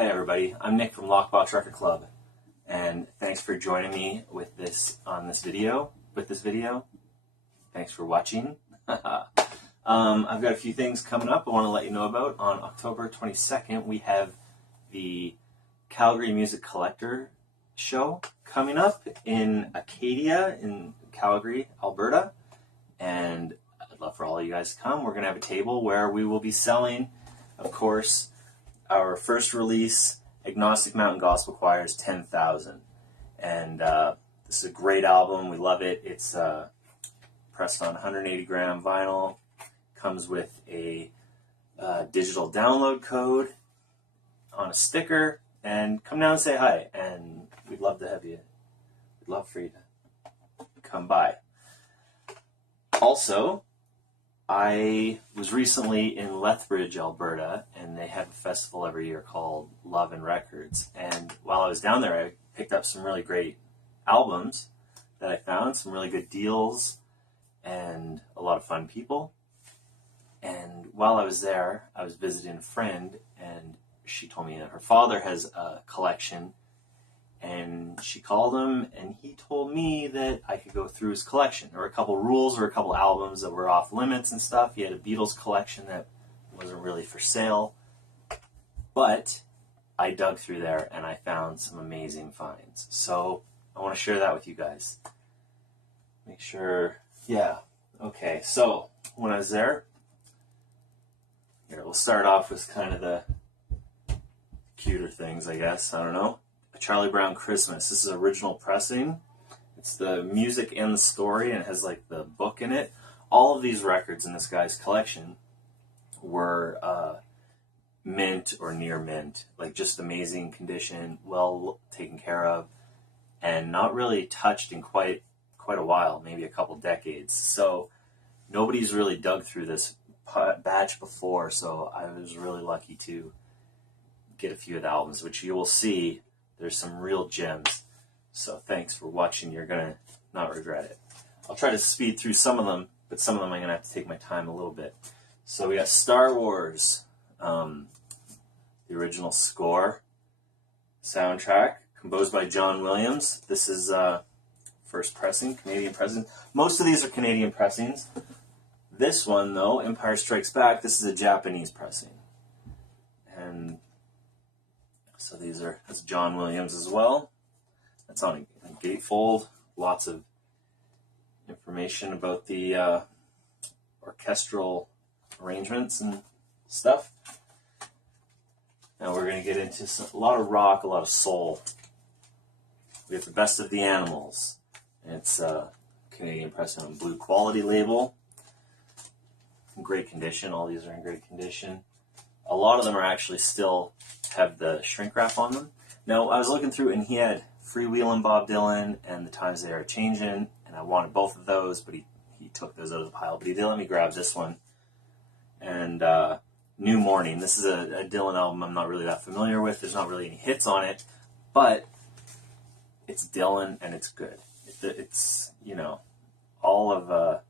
Hi everybody, I'm Nick from Lockbox Record Club, and thanks for joining me with this video. Thanks for watching. I've got a few things coming up I want to let you know about. On October 22nd, we have the Calgary Music Collectors Show coming up in Acadia in Calgary, Alberta, and I'd love for all of you guys to come. We're going to have a table where we will be selling, of course, our first release, Agnostic Mountain Gospel Choir's 10,000. And this is a great album. We love it. It's pressed on 180 gram vinyl. Comes with a digital download code on a sticker. And come down and say hi. And we'd love to have you. We'd love for you to come by. Also, I was recently in Lethbridge, Alberta, and they have a festival every year called Love and Records. And while I was down there, I picked up some really great albums that I found, some really good deals, and a lot of fun people. And while I was there, I was visiting a friend, and she told me that her father has a collection, and she called him, and he told me that I could go through his collection. There were a couple rules or a couple albums that were off limits and stuff. He had a Beatles collection that wasn't really for sale. But I dug through there, and I found some amazing finds. So I want to share that with you guys. Make sure, yeah. Okay, so when I was there, here, we'll start off with kind of the cuter things, I guess. I don't know. Charlie Brown Christmas. This is original pressing. It's the music and the story, and it has like the book in it. All of these records in this guy's collection were mint or near mint, like just amazing condition, well taken care of, and not really touched in quite a while, maybe a couple decades. So nobody's really dug through this batch before, so I was really lucky to get a few of the albums, which you will see. There's some real gems. So thanks for watching. You're going to not regret it. I'll try to speed through some of them, but some of them I'm going to have to take my time a little bit. So we got Star Wars, the original score, soundtrack, composed by John Williams. This is first pressing, Canadian pressing. Most of these are Canadian pressings. This one, though, Empire Strikes Back, this is a Japanese pressing. And so that's John Williams as well. That's on a gatefold. Lots of information about the orchestral arrangements and stuff. Now we're going to get into a lot of rock, a lot of soul. We have The Best of the Animals. And it's Canadian pressing on Blue Quality label. In great condition. All these are in great condition. A lot of them are actually still have the shrink wrap on them. Now, I was looking through, and he had Freewheelin' Bob Dylan and The Times They Are Changin', and I wanted both of those, but he took those out of the pile. But he did let me grab this one. And New Morning. This is a Dylan album I'm not really that familiar with. There's not really any hits on it, but it's Dylan, and it's good. It's you know, all of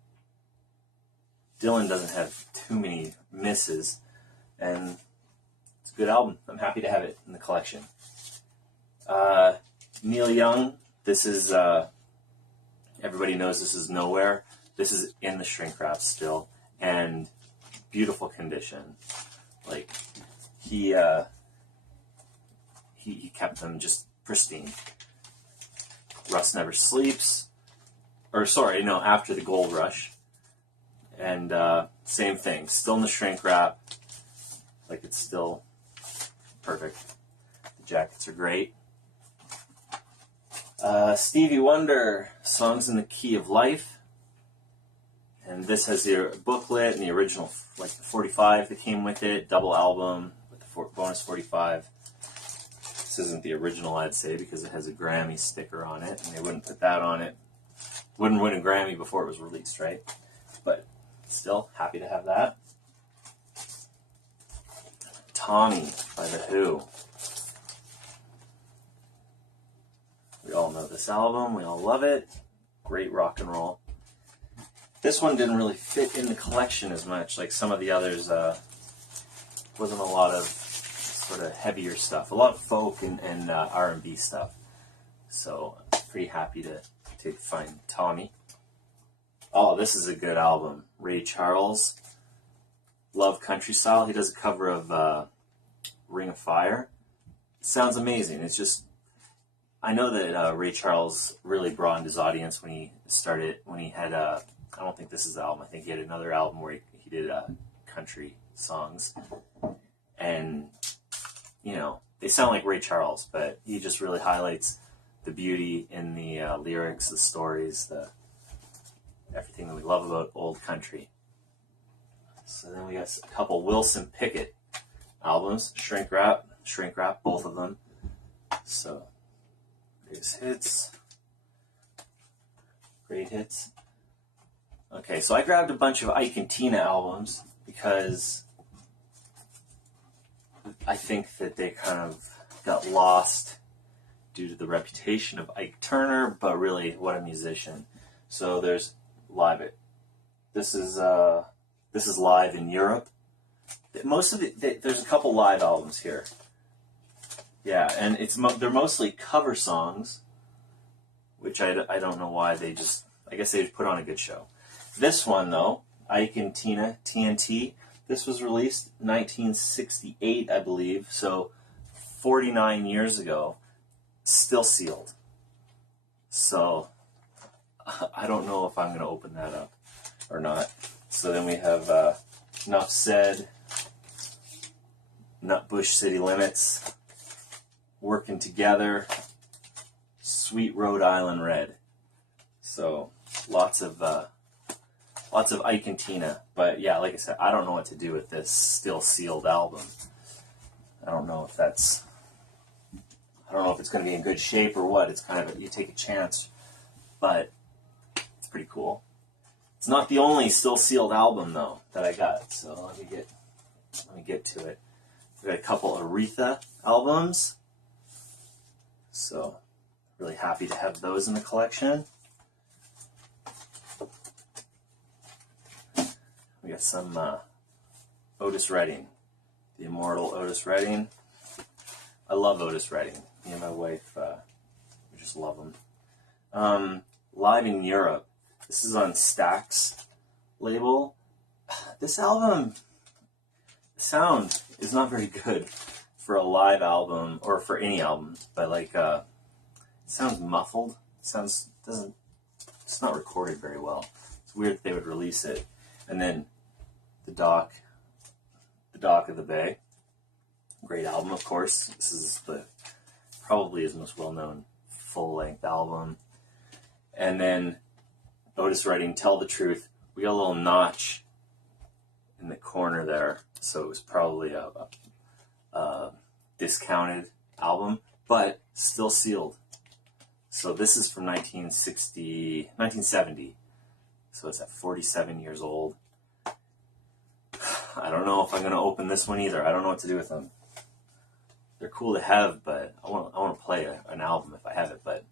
Dylan doesn't have too many misses, and it's a good album. I'm happy to have it in the collection. Neil Young, this is, everybody knows this is Nowhere. This is in the shrink wrap still, and beautiful condition. Like, he kept them just pristine. Rust Never Sleeps, or sorry, no, After the Gold Rush. And same thing, still in the shrink wrap. Like, it's still perfect. The jackets are great. Stevie Wonder, Songs in the Key of Life. And this has the booklet and the original, like the 45 that came with it, double album with the bonus 45. This isn't the original, I'd say, because it has a Grammy sticker on it, and they wouldn't put that on it. Wouldn't win a Grammy before it was released, right? But still, happy to have that. Tommy by The Who. We all know this album. We all love it. Great rock and roll. This one didn't really fit in the collection as much. Like some of the others, wasn't a lot of sort of heavier stuff, a lot of folk and R&B stuff. So pretty happy to find Tommy. Oh, this is a good album. Ray Charles, Love Country Style. He does a cover of Ring of Fire. It sounds amazing. It's just, I know that Ray Charles really broadened his audience when he had, I don't think this is the album, I think he had another album where he did country songs. And, you know, they sound like Ray Charles, but he just really highlights the beauty in the lyrics, the stories, everything that we love about old country. So then we got a couple Wilson Pickett albums, Shrink Wrap, both of them. So, greatest hits, great hits. Okay, so I grabbed a bunch of Ike and Tina albums because I think that they kind of got lost due to the reputation of Ike Turner, but really, what a musician. So there's Live It. This is live in Europe. Most of there's a couple live albums here. Yeah, and they're mostly cover songs, which I don't know why I guess they just put on a good show. This one though, Ike and Tina, TNT. This was released 1968, I believe. So 49 years ago. Still sealed. So I don't know if I'm going to open that up or not. So then we have Enough Said, Nutbush City Limits, Working Together, Sweet Rhode Island Red. So lots of Ike and Tina. But yeah, like I said, I don't know what to do with this still sealed album. I don't know if it's going to be in good shape or what. It's kind of you take a chance, but it's pretty cool. It's not the only still sealed album though that I got. So let me get to it. We got a couple Aretha albums. So really happy to have those in the collection. We got some Otis Redding, the immortal Otis Redding. I love Otis Redding. Me and my wife, we just love him. Live in Europe. This is on Stax label. This album, the sound is not very good for a live album or for any album, but like it sounds muffled. It's not recorded very well. It's weird that they would release it. And then the Dock of the Bay. Great album, of course. This is probably his most well-known full-length album. And then Otis Redding, Tell the Truth. We got a little notch in the corner there, so it was probably a discounted album, but still sealed. So this is from 1970. So it's at 47 years old. I don't know if I'm going to open this one either. I don't know what to do with them. They're cool to have, but I want to play an album if I have it, but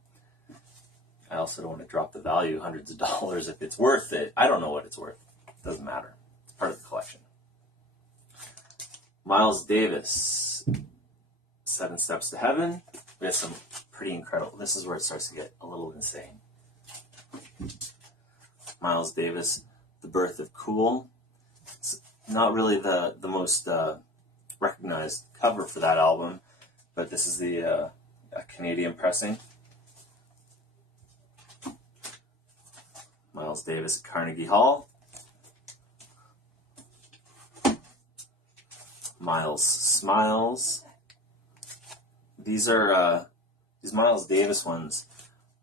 I also don't want to drop the value hundreds of dollars if it's worth it. I don't know what it's worth. It doesn't matter. It's part of the collection. Miles Davis, 7 Steps to Heaven. We have some pretty incredible. This is where it starts to get a little insane. Miles Davis, The Birth of Cool. It's not really the most recognized cover for that album, but this is the Canadian pressing. Miles Davis at Carnegie Hall. Miles Smiles. These Miles Davis ones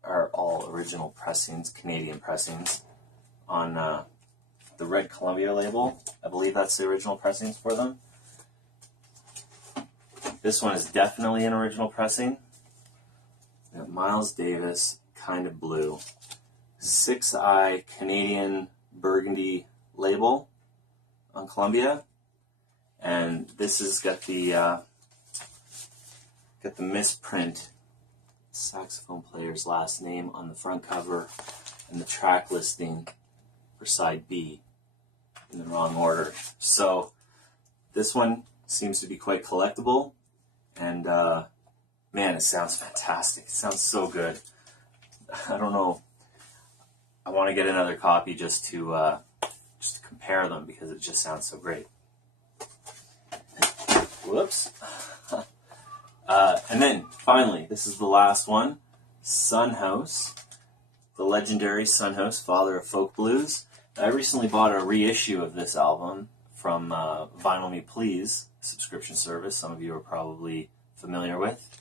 are all original pressings, Canadian pressings, on the Red Columbia label. I believe that's the original pressings for them. This one is definitely an original pressing. Miles Davis, Kind of Blue. 6i Canadian Burgundy label on Columbia. And this has got the misprint saxophone player's last name on the front cover and the track listing for side B in the wrong order. So this one seems to be quite collectible. And man, it sounds fantastic. It sounds so good. I don't know. I want to get another copy just to compare them because it just sounds so great. Whoops. And then finally, this is the last one, Sunhouse, the legendary Sunhouse, father of folk blues. I recently bought a reissue of this album from Vinyl Me Please subscription service. Some of you are probably familiar with,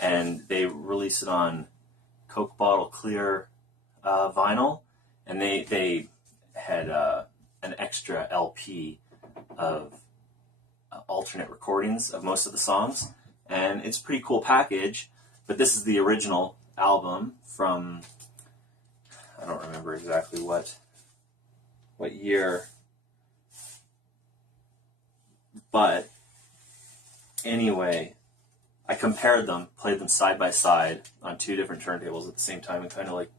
and they released it on Coke bottle clear vinyl, and they had an extra LP of alternate recordings of most of the songs, and it's a pretty cool package. But this is the original album from, I don't remember exactly what year, but anyway, I compared them, played them side by side on two different turntables at the same time, and kind of like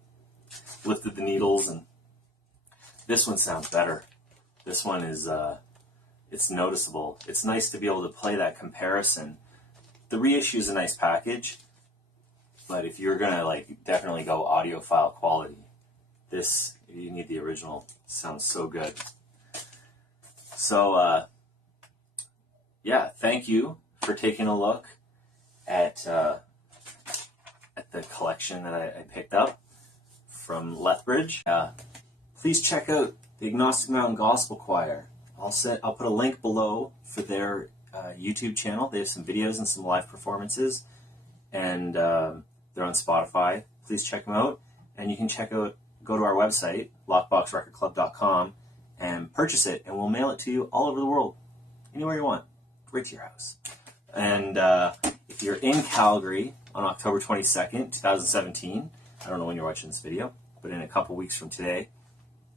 lifted the needles, and this one sounds better. This one is it's noticeable. It's nice to be able to play that comparison. The reissue is a nice package, but if you're gonna like definitely go audiophile quality, this, you need the original. It sounds so good. So yeah, thank you for taking a look at the collection that I picked up from Lethbridge. Please check out the Agnostic Mountain Gospel Choir. I'll put a link below for their YouTube channel. They have some videos and some live performances, and they're on Spotify. Please check them out, and you can go to our website, lockboxrecordclub.com, and purchase it, and we'll mail it to you all over the world, anywhere you want, right to your house. And if you're in Calgary on October 22nd, 2017, I don't know when you're watching this video, but in a couple weeks from today,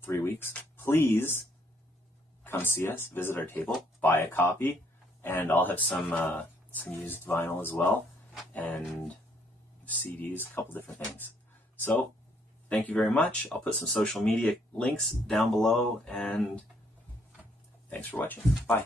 3 weeks, please come see us, visit our table, buy a copy, and I'll have some used vinyl as well, and CDs, a couple different things. So, thank you very much. I'll put some social media links down below, and thanks for watching. Bye.